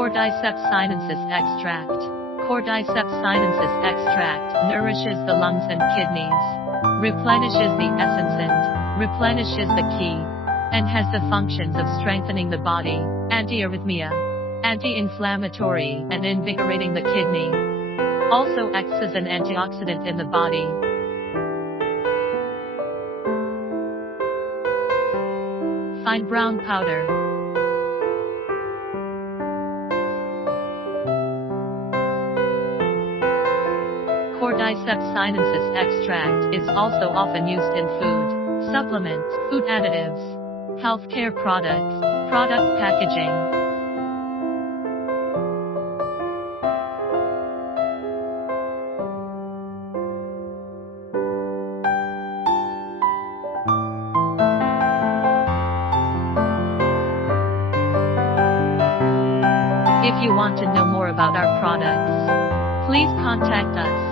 Cordyceps Sinensis Extract. Cordyceps Sinensis Extract nourishes the lungs and kidneys, replenishes the essence and replenishes the key, and has the functions of strengthening the body, anti-arrhythmia, anti-inflammatory, and invigorating the kidney. Also acts as an antioxidant in the body. Fine brown powder. Cordyceps Sinensis Extract is also often used in food, supplements, food additives, healthcare products, product packaging. If you want to know more about our products, please contact us.